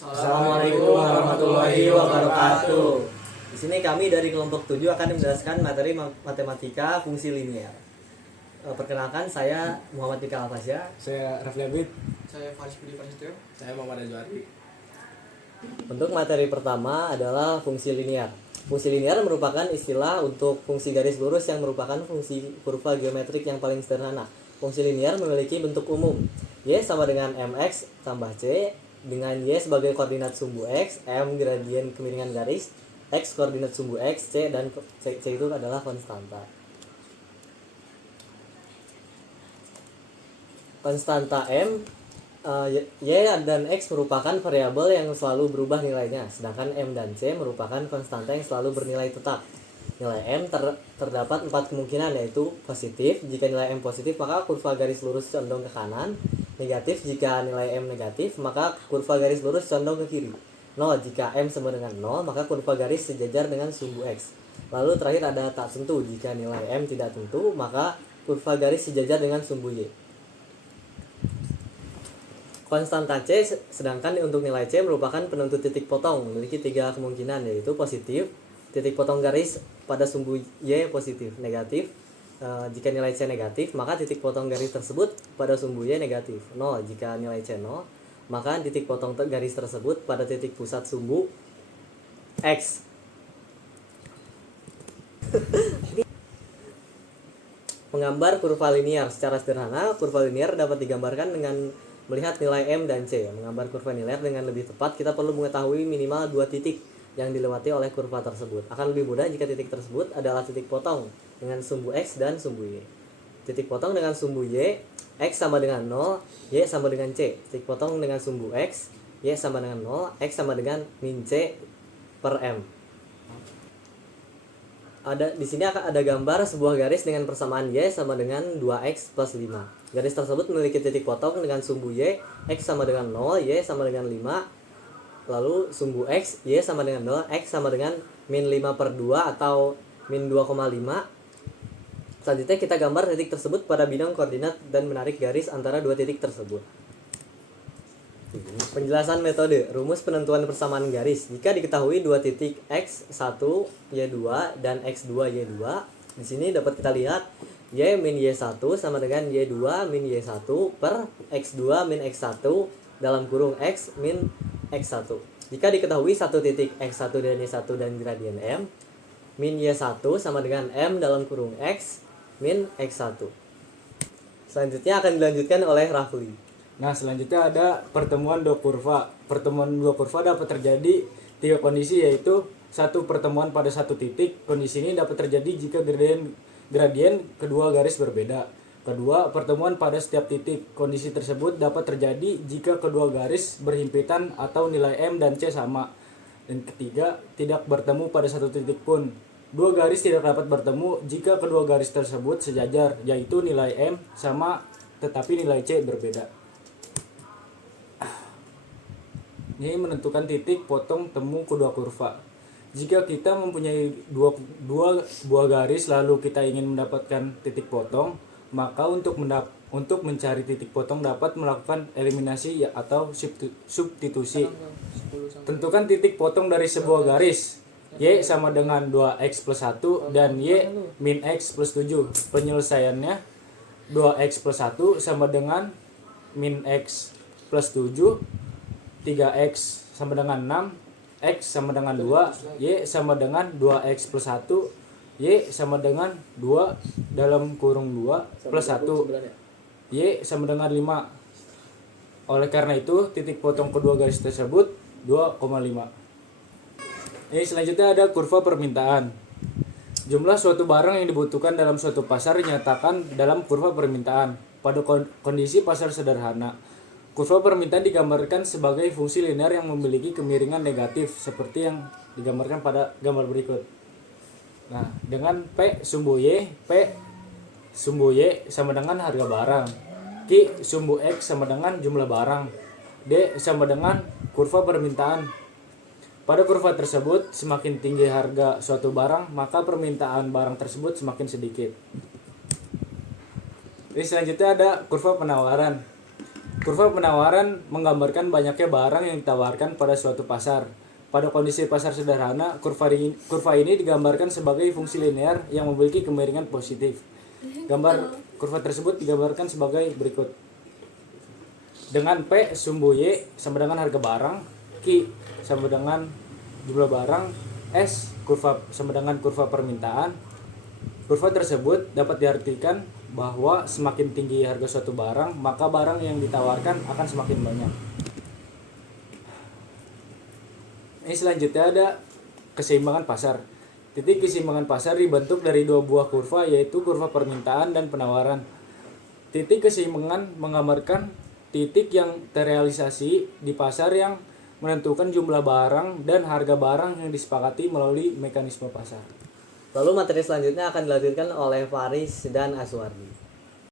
Assalamualaikum warahmatullahi wabarakatuh. Di sini kami dari kelompok 7 akan menjelaskan materi matematika fungsi linear. Perkenalkan, saya Muhammad Dika Alfasya. Saya Rafli Abid. Saya Faris Budi Prasetyo. Saya Muhammad Azwari. Untuk materi pertama adalah fungsi linear. Fungsi linear merupakan istilah untuk fungsi garis lurus yang merupakan fungsi kurva geometrik yang paling sederhana. Fungsi linear memiliki bentuk umum. Y sama dengan mx tambah c, dengan y sebagai koordinat sumbu x, m gradien kemiringan garis, x koordinat sumbu x, c dan c itu adalah konstanta. Konstanta m, y dan x merupakan variabel yang selalu berubah nilainya, sedangkan m dan c merupakan konstanta yang selalu bernilai tetap. Nilai m terdapat 4 kemungkinan, yaitu positif. Jika nilai m positif maka kurva garis lurus condong ke kanan. Negatif, jika nilai m negatif maka kurva garis lurus condong ke kiri. 0, jika m sama dengan 0 maka kurva garis sejajar dengan sumbu x. Lalu terakhir ada tak tentu, jika nilai m tidak tentu maka kurva garis sejajar dengan sumbu y. Konstanta c, sedangkan untuk nilai c merupakan penentu titik potong, memiliki 3 kemungkinan, yaitu positif, titik potong garis pada sumbu y positif, negatif. Jika nilai c negatif maka titik potong garis tersebut pada sumbu y negatif. 0, jika nilai c 0 maka titik potong garis tersebut pada titik pusat sumbu x. Menggambar kurva linear secara sederhana, kurva linear dapat digambarkan dengan melihat nilai m dan c. Menggambar kurva linear dengan lebih tepat, kita perlu mengetahui minimal 2 titik yang dilewati oleh kurva tersebut. Akan lebih mudah jika titik tersebut adalah titik potong dengan sumbu x dan sumbu y. Titik potong dengan sumbu y, x sama dengan 0, y sama dengan c. Titik potong dengan sumbu x, y sama dengan 0, x sama dengan min c per m. Di sini akan ada gambar sebuah garis dengan persamaan y sama dengan 2x plus 5. Garis tersebut memiliki titik potong dengan sumbu y, x sama dengan 0, y sama dengan 5. Lalu sumbu x, y sama dengan 0, x sama dengan min 5 per 2 atau min 2,5. Selanjutnya kita gambar titik tersebut pada bidang koordinat dan menarik garis antara 2 titik tersebut. Penjelasan metode, rumus penentuan persamaan garis. Jika diketahui 2 titik x1, y2 dan x2, y2, di sini dapat kita lihat y min y1 sama dengan y2 min y1 per x2 min x1 dalam kurung x min x1. Jika diketahui 1 titik x1 dan y1 dan gradien m, min y1 sama dengan m dalam kurung x min x1. Selanjutnya akan dilanjutkan oleh Rafli. Nah, selanjutnya ada pertemuan dua kurva. Pertemuan dua kurva dapat terjadi 3 kondisi, yaitu satu pertemuan pada satu titik. Kondisi ini dapat terjadi jika gradien kedua garis berbeda. Kedua, pertemuan pada setiap titik. Kondisi tersebut dapat terjadi jika kedua garis berhimpitan atau nilai m dan c sama. Dan ketiga, tidak bertemu pada satu titik pun. Dua garis tidak dapat bertemu jika kedua garis tersebut sejajar, yaitu nilai m sama tetapi nilai c berbeda. Ini menentukan titik potong temu kedua kurva. Jika kita mempunyai dua buah garis lalu kita ingin mendapatkan titik potong, maka untuk mencari titik potong dapat melakukan eliminasi atau substitusi. Tentukan titik potong dari sebuah garis. Y sama dengan 2x plus 1 dan y min x plus 7. Penyelesaiannya 2x plus 1 sama dengan min x plus 7, 3x sama dengan 6, x sama dengan 2, y sama dengan 2x plus 1, y sama dengan 2 dalam kurung 2 plus 1, y sama dengan 5. Oleh karena itu titik potong kedua garis tersebut 2,5. Ini selanjutnya ada kurva permintaan. Jumlah suatu barang yang dibutuhkan dalam suatu pasar dinyatakan dalam kurva permintaan. Pada kondisi pasar sederhana, kurva permintaan digambarkan sebagai fungsi linear yang memiliki kemiringan negatif seperti yang digambarkan pada gambar berikut. Nah, dengan P sumbu Y, P sumbu Y sama dengan harga barang. Q sumbu X sama dengan jumlah barang. D sama dengan kurva permintaan. Pada kurva tersebut, semakin tinggi harga suatu barang, maka permintaan barang tersebut semakin sedikit. Ini selanjutnya ada kurva penawaran. Kurva penawaran menggambarkan banyaknya barang yang ditawarkan pada suatu pasar. Pada kondisi pasar sederhana, kurva ini digambarkan sebagai fungsi linear yang memiliki kemiringan positif. Gambar kurva tersebut digambarkan sebagai berikut. Dengan P sumbu Y sama dengan harga barang, Q sama dengan jumlah barang, S kurva sama dengan kurva permintaan. Kurva tersebut dapat diartikan bahwa semakin tinggi harga suatu barang, maka barang yang ditawarkan akan semakin banyak. Ini selanjutnya ada keseimbangan pasar. Titik keseimbangan pasar dibentuk dari dua buah kurva, yaitu kurva permintaan dan penawaran. Titik keseimbangan menggambarkan titik yang terrealisasi di pasar yang menentukan jumlah barang dan harga barang yang disepakati melalui mekanisme pasar. Lalu materi selanjutnya akan dilanjutkan oleh Faris dan Aswardi.